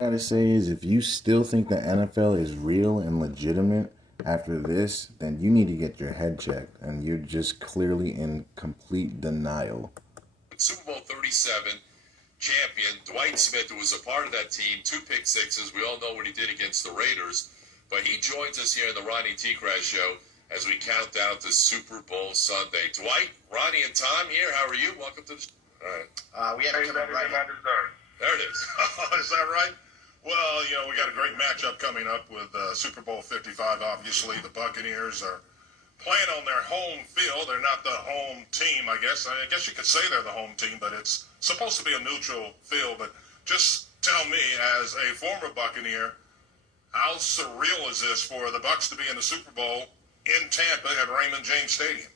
Gotta say is if you still think the NFL is real and legitimate after this, then you need to get your head checked, and you're just clearly in complete denial. Super Bowl 37 champion, Dwight Smith, who was a part of that team, 2 pick sixes. We all know what he did against the Raiders. But he joins us here in the Ronnie T. Crash Show as we count down to Super Bowl Sunday. Dwight, Ronnie, and Tom here. How are you? Welcome to the show. All right. We haven't come right. There it is. Is that right? Well, we got a great matchup coming up with Super Bowl 55. Obviously, the Buccaneers are playing on their home field. They're not the home team, I guess. I guess you could say they're the home team, but it's supposed to be a neutral field. But just tell me, as a former Buccaneer, how surreal is this for the Bucs to be in the Super Bowl in Tampa at Raymond James Stadium?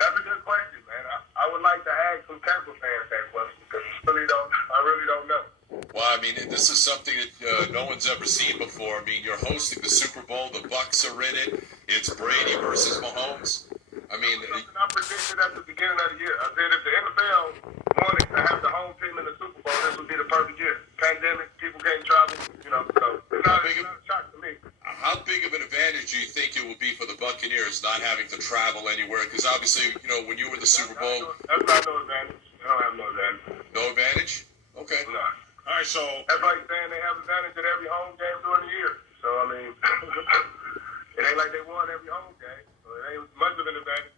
That's a good question, man. I would like to ask some Tampa fans that question because I really don't know. Well, I mean, this is something that no one's ever seen before. I mean, you're hosting the Super Bowl. The Bucs are in it. It's Brady versus Mahomes. I mean, I predicted at the beginning of the year. I said if the NFL wanted to have the home team in the Super Bowl, this would be the perfect year. Pandemic, people can't travel, so it's not a shock to me. How big of an advantage do you think it will be for the Buccaneers not having to travel anywhere? Because obviously, when you were the Super Bowl, that's not no advantage. I don't have no advantage. No advantage? Okay. No. All right, so that's like saying they have advantage at every home game during the year. So I mean, it ain't like they won every home game, so it ain't much of an advantage.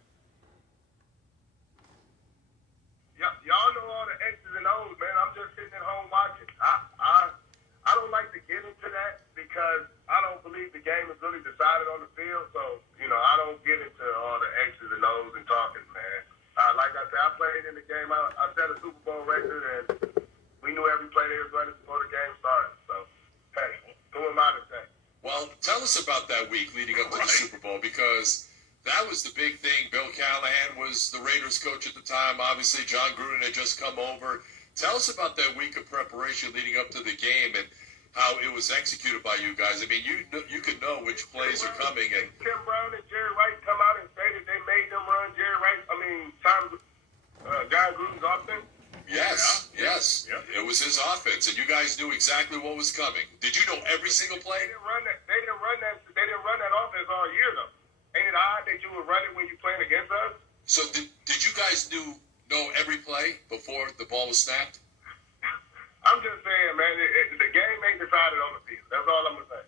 Y'all know all the X's and O's, man. I'm just sitting at home watching. I don't like to get into that because I don't believe the game is really decided on the field. So, I don't get into all the X's and O's and talking, man. Like I said, I played in the game. I set a Super Bowl record, and we knew every play they were running before the game started. So, hey, who am I to say? Well, tell us about that week leading up to the Super Bowl because that was the big thing. Bill Callahan was the Raiders coach at the time. Obviously, John Gruden had just come over. Tell us about that week of preparation leading up to the game and how it was executed by you guys. I mean, you could know which plays are coming. And Tim Brown and Jerry Rice come out and say that they made them run Jerry Rice. John Gruden's offense. Yes. Yeah. It was his offense, and you guys knew exactly what was coming. Did you know every single play? They didn't run that offense all year though. Ain't it odd that you would run it when you're playing against us? So did you guys know every play before the ball was snapped? I'm just saying, man, the game ain't decided on the field. That's all I'm going to say.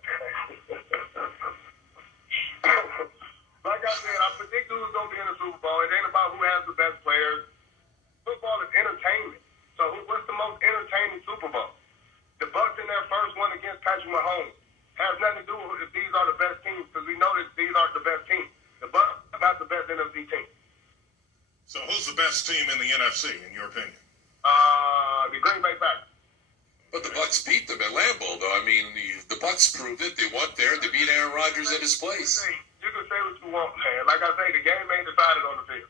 Like I said, I predict who's going to be in the Super Bowl. It ain't about who has the best players. Football is entertainment. So what's the most entertaining Super Bowl? The Bucs in their first one against Patrick Mahomes has nothing to do with if these are the best teams because we know that these aren't the best teams. The Bucs are not the best NFC team. So who's the best team in the NFC, in your opinion? The Green Bay Packers. But the Bucs beat them at Lambeau, though. I mean, the Bucs proved it. They went there. They beat Aaron Rodgers at his place. You can say what you want, man. Like I say, the game ain't decided on the field.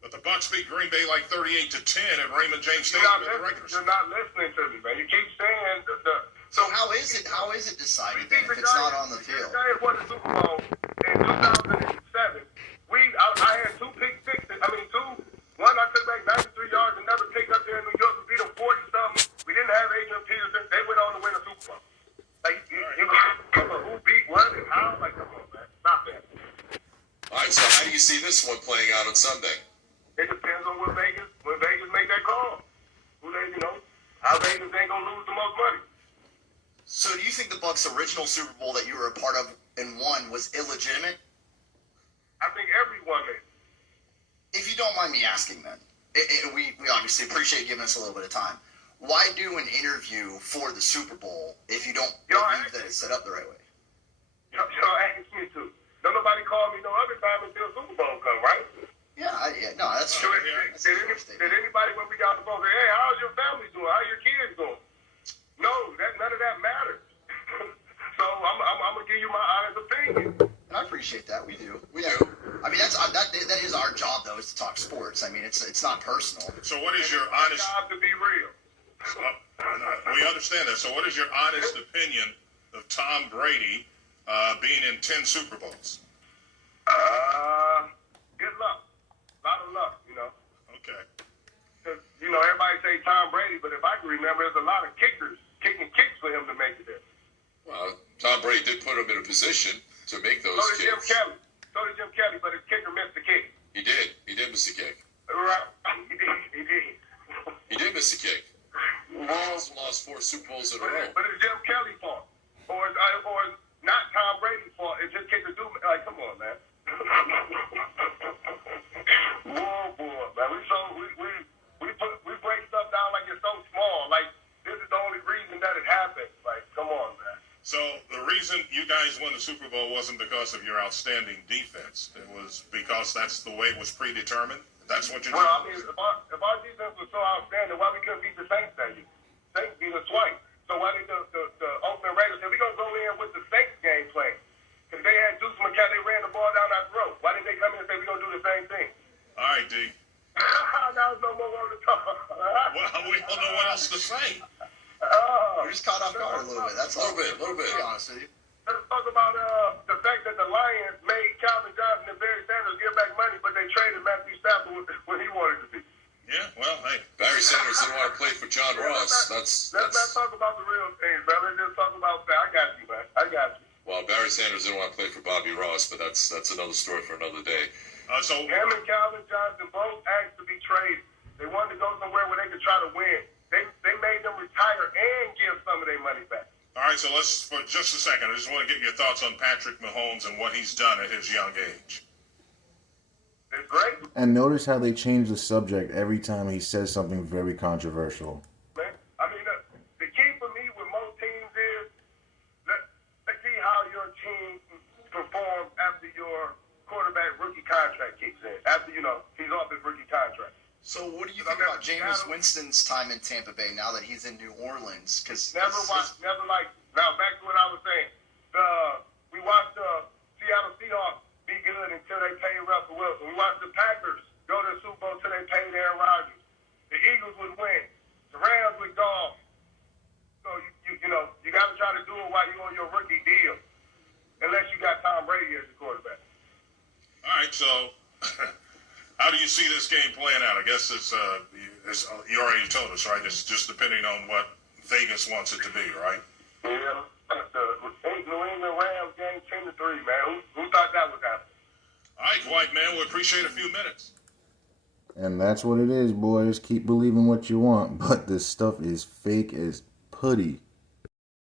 But the Bucs beat Green Bay like 38-10 at Raymond James Stadium in the regular season. You're not listening to me, man. You keep saying So how is it decided then if it's not on the field? The Giants won the Super Bowl in 2007. I had two pick sixes. One I took back 93 yards, another pick up there in New York. We beat them 40-something. We didn't have Adrian Peterson. They went on to win a Super Bowl. Like, come on, who beat what and how? Like, come on, man. Stop that. All right, so how do you see this one playing out on Sunday? It depends on when Vegas make that call. How Vegas ain't going to lose the most money. So do you think the Bucs' original Super Bowl that you were a part of and won was illegitimate? I think everyone is. If you don't mind me asking then, we obviously appreciate giving us a little bit of time. Why do an interview for the Super Bowl if you don't believe that it's set up the right way? Y'all asked me to. Don't nobody call me no other time until Super Bowl come, right? No, that's true. Did anybody when we got the phone say, hey, how's your family doing? How your kids doing? No, none of that matters. So I'm gonna give you my honest opinion. And I appreciate that. We do. I mean, that is our job though, is to talk sports. I mean, it's not personal. So what is your honest? Job to be real. We understand that. So what is your honest opinion of Tom Brady being in 10 Super Bowls? Good luck. A lot of luck, Okay. Everybody say Tom Brady, but if I can remember, there's a lot of kickers kicking kicks for him to make Brady did put him in a position to make those So did Jim kicks. Kelly. So did Jim Kelly, but his kicker missed the kick. He did. He did miss a kick. Right. He did. He did. He did miss a kick. He's lost 4 Super Bowls in a row. But it's Jim Kelly's fault. Or it's not Tom Brady's fault. It's just kickers do. Like, come on, man. Whoa, boy, man. We break stuff down like it's so small. Like, this is the only reason that it happened. Like, come on, man. So the reason you guys won the Super Bowl wasn't because of your outstanding defense. It was because that's the way it was predetermined. That's what you did. Well, I mean, if our defense was so outstanding, why we couldn't beat the Saints that year? Saints beat us twice. So why did the Oakland Raiders say, we're going to go in with the Saints game plan? Because they had Deuce McCall, they ran the ball down our throat. Why didn't they come in and say, we're going to do the same thing? All right, D. Now there's no more on the talk. Well, we don't know what else to say. We're just caught off guard a little bit. That's A little bit. To be honest with you. Let's talk about the fact that the Lions made Calvin Johnson and Barry Sanders give back money, but they traded Matthew Stafford when he wanted to be. Yeah, well, hey. Barry Sanders didn't want to play for John Ross. Let's not talk about the real things, man. Let's just talk about that. I got you, man. I got you. Well, Barry Sanders didn't want to play for Bobby Ross, but that's another story for another day. So Him and Calvin Johnson both asked to be traded. They wanted to go somewhere where they could try to win. They made them retire and give some of their money back. all right, so let's, for just a second, I just want to get your thoughts on Patrick Mahomes and what he's done at his young age. It's great, And notice how they change the subject every time he says something very controversial. man. I mean, the key for me with most teams is let's see how your team performs after your quarterback rookie contract kicks in. After, he's off his rookie contract. So what do you think about Jameis Winston's time in Tampa Bay now that he's in New Orleans? Because Never like. Now back to what I was saying. We watched the Seattle Seahawks be good until they paid Russell Wilson. We watched the Packers go to the Super Bowl until they paid Aaron Rodgers. The Eagles would win. The Rams would golf. So you got to try to do it while you're on your rookie deal, unless you got Tom Brady as your quarterback. All right, so how do you see this game playing out? I guess it's you already told us, right? It's just depending on what Vegas wants it to be, right? Yeah. The New England Rams game 10-3, man. Who thought that would happen? All right, White man, we appreciate a few minutes. And that's what it is, boys. Keep believing what you want, but this stuff is fake as putty.